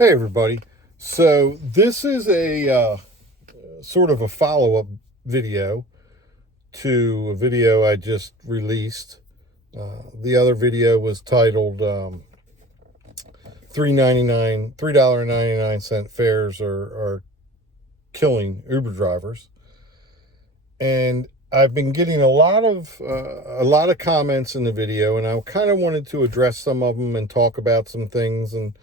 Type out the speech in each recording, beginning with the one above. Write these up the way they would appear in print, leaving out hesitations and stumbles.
Hey everybody. So this is a sort of a follow-up video to a video I just released. The other video was titled $3.99 fares are killing Uber drivers. And I've been getting a lot of comments in the video, and I kind of wanted to address some of them and talk about some things. And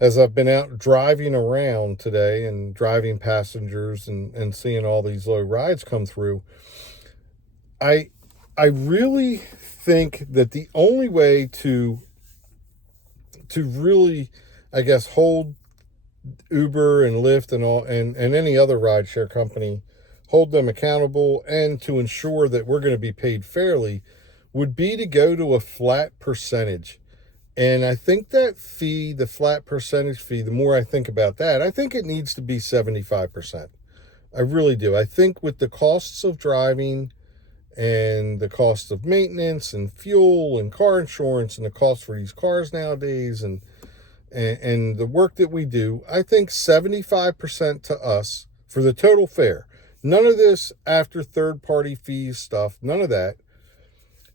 as I've been out driving around today and driving passengers and seeing all these low rides come through, I really think that the only way to really, I guess, hold Uber and Lyft and any other rideshare company, hold them accountable, and to ensure that we're going to be paid fairly would be to go to a flat percentage. And I think that fee, the flat percentage fee, the more I think about that, I think it needs to be 75%. I really do. I think with the costs of driving and the cost of maintenance and fuel and car insurance and the cost for these cars nowadays and the work that we do, I think 75% to us for the total fare. None of this after third-party fees stuff, none of that.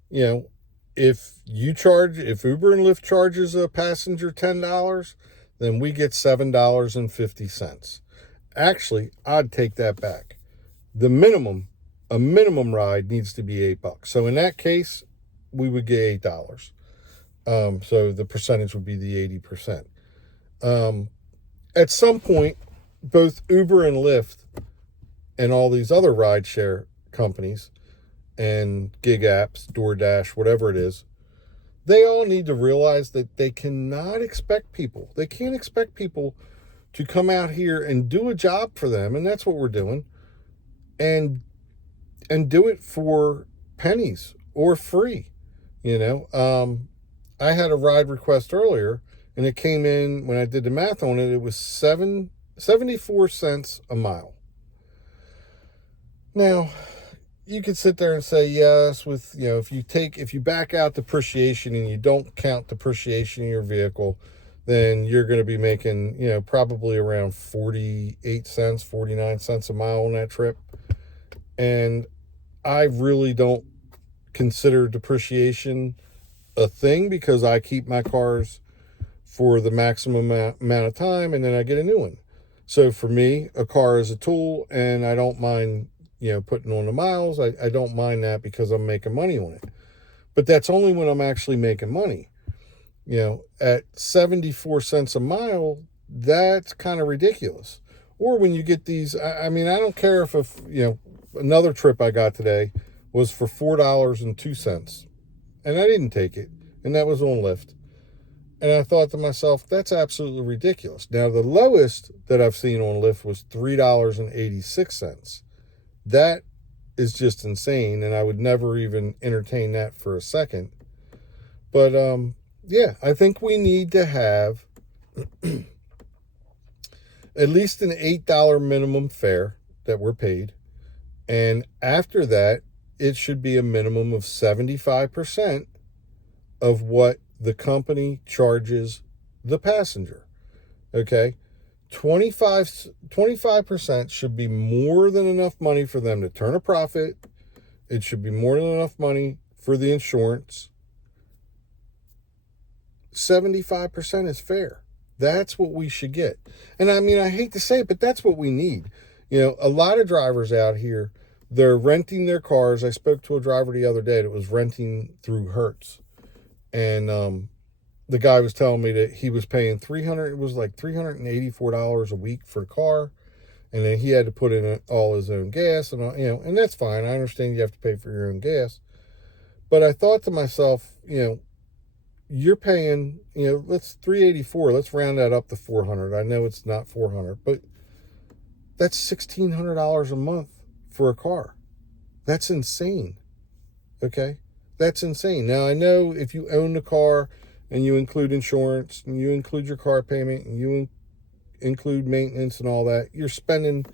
You know, if Uber and Lyft charges a passenger $10, then we get $7.50. Actually, I'd take that back. A minimum ride needs to be $8. So in that case, we would get $8. So the percentage would be the 80%. At some point, both Uber and Lyft and all these other rideshare companies and gig apps, DoorDash, whatever it is, they all need to realize that they can't expect people to come out here and do a job for them, and that's what we're doing, and do it for pennies or free. I had a ride request earlier, and it came in, when I did the math on it, it was 74 cents a mile. Now, you could sit there and say, yes, if you back out depreciation and you don't count depreciation in your vehicle, then you're going to be making, probably around 48 cents, 49 cents a mile on that trip. And I really don't consider depreciation a thing, because I keep my cars for the maximum amount of time and then I get a new one. So for me, a car is a tool, and I don't mind putting on the miles. I don't mind that because I'm making money on it. But that's only when I'm actually making money. At 74 cents a mile, that's kind of ridiculous. Or when you get these, I don't care if another trip I got today was for $4.02. And I didn't take it. And that was on Lyft. And I thought to myself, that's absolutely ridiculous. Now, the lowest that I've seen on Lyft was $3.86. That is just insane, and I would never even entertain that for a second. But yeah, I think we need to have at least an $8 minimum fare that we're paid, and after that, it should be a minimum of 75% of what the company charges the passenger. Okay? 25% should be more than enough money for them to turn a profit. It should be more than enough money for the insurance. 75% is fair. That's what we should get. And I hate to say it, but that's what we need. A lot of drivers out here, they're renting their cars. I spoke to a driver the other day that was renting through Hertz. And the guy was telling me that he was paying $384 a week for the car, and then he had to put in all his own gas, and and that's fine. I understand you have to pay for your own gas, but I thought to myself, you're paying, let's $384. Let's round that up to $400. I know it's not $400, but that's $1,600 a month for a car. That's insane. Okay, that's insane. Now I know if you own the car, and you include insurance, and you include your car payment, and you include maintenance and all that, you're spending,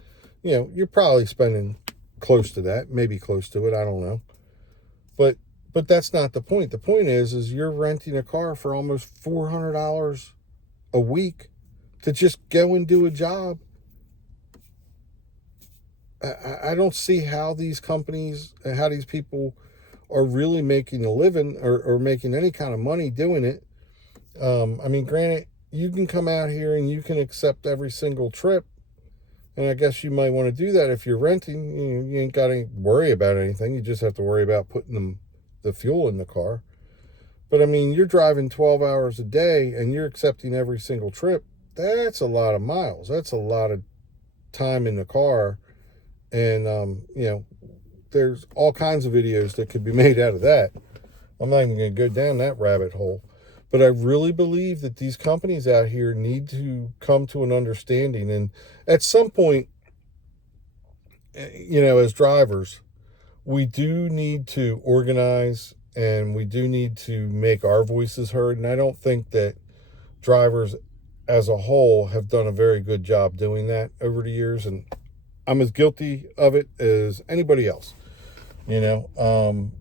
you're probably spending close to that, maybe close to it, I don't know. But that's not the point. The point is you're renting a car for almost $400 a week to just go and do a job. I don't see how these companies, how these people are really making a living or making any kind of money doing it. I mean, granted, you can come out here and you can accept every single trip. And I guess you might want to do that if you're renting. You ain't got to worry about anything. You just have to worry about putting the fuel in the car. But I mean, you're driving 12 hours a day and you're accepting every single trip. That's a lot of miles. That's a lot of time in the car. And, there's all kinds of videos that could be made out of that. I'm not even going to go down that rabbit hole. But I really believe that these companies out here need to come to an understanding. And at some point, as drivers, we do need to organize and we do need to make our voices heard. And I don't think that drivers as a whole have done a very good job doing that over the years. And I'm as guilty of it as anybody else. You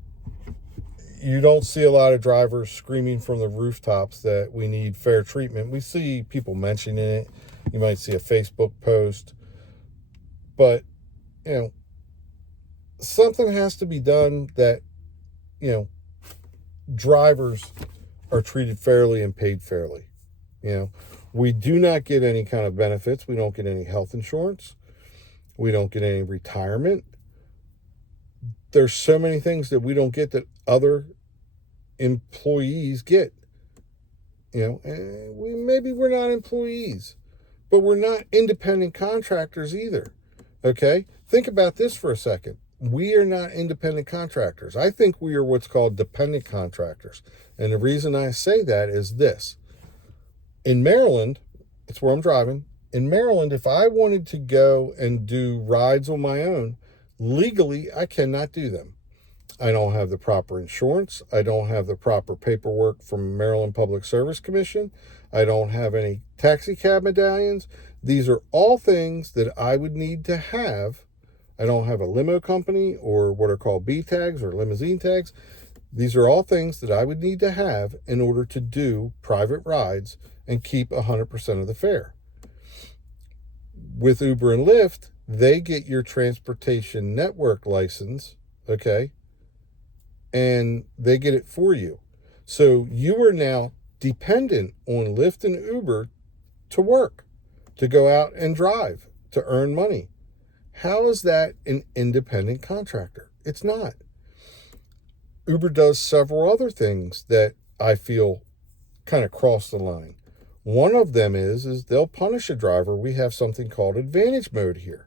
don't see a lot of drivers screaming from the rooftops that we need fair treatment. We see people mentioning it. You might see a Facebook post. But, something has to be done that, drivers are treated fairly and paid fairly. We do not get any kind of benefits. We don't get any health insurance. We don't get any retirement. There's so many things that we don't get that other employees get. Maybe we're not employees, but we're not independent contractors either. Okay? Think about this for a second. We are not independent contractors. I think we are what's called dependent contractors. And the reason I say that is this. In Maryland, it's where I'm driving. In Maryland, if I wanted to go and do rides on my own, legally, I cannot do them. I don't have the proper insurance. I don't have the proper paperwork from Maryland Public Service Commission. I don't have any taxi cab medallions. These are all things that I would need to have. I don't have a limo company or what are called B tags or limousine tags. These are all things that I would need to have in order to do private rides and keep 100% of the fare. With Uber and Lyft, they get your transportation network license, okay? And they get it for you. So you are now dependent on Lyft and Uber to work, to go out and drive, to earn money. How is that an independent contractor? It's not. Uber does several other things that I feel kind of cross the line. One of them is they'll punish a driver. We have something called advantage mode here.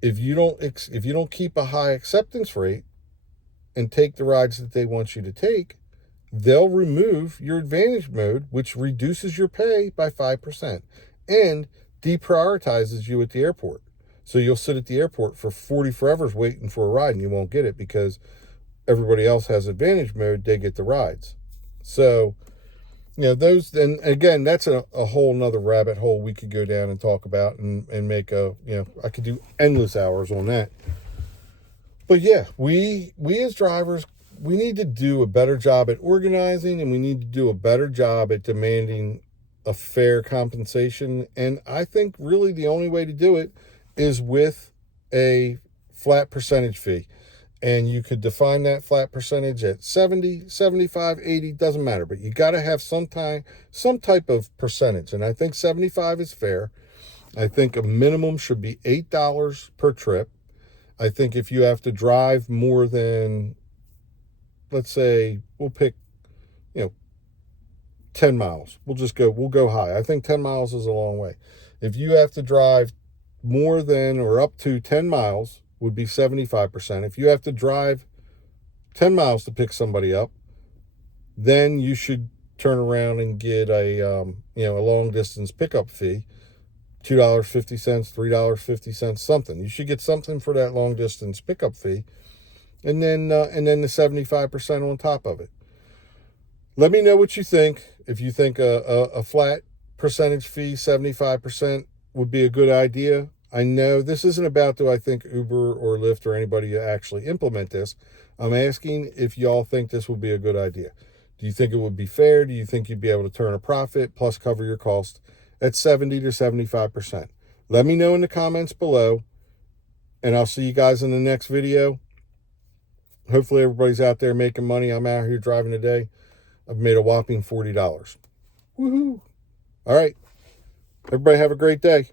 If you don't keep a high acceptance rate and take the rides that they want you to take, they'll remove your advantage mode, which reduces your pay by 5% and deprioritizes you at the airport. So you'll sit at the airport for 40 forevers waiting for a ride and you won't get it because everybody else has advantage mode. They get the rides. So, those, and again, that's a whole nother rabbit hole we could go down and talk about and make I could do endless hours on that. But yeah, we as drivers, we need to do a better job at organizing and we need to do a better job at demanding a fair compensation. And I think really the only way to do it is with a flat percentage fee. And you could define that flat percentage at 70, 75, 80, doesn't matter. But you got to have some type of percentage. And I think 75 is fair. I think a minimum should be $8 per trip. I think if you have to drive more than, let's say, we'll pick, 10 miles. We'll go high. I think 10 miles is a long way. If you have to drive more than or up to 10 miles, would be 75%. If you have to drive 10 miles to pick somebody up, then you should turn around and get a long distance pickup fee, $2.50, $3.50, something. You should get something for that long distance pickup fee, and then the 75% on top of it. Let me know what you think. If you think a flat percentage fee, 75%, would be a good idea. I know this isn't about do I think Uber or Lyft or anybody actually implement this. I'm asking if y'all think this would be a good idea. Do you think it would be fair? Do you think you'd be able to turn a profit plus cover your cost at 70 to 75%. Let me know in the comments below, and I'll see you guys in the next video. Hopefully everybody's out there making money. I'm out here driving today. I've made a whopping $40. Woohoo! All right. Everybody have a great day.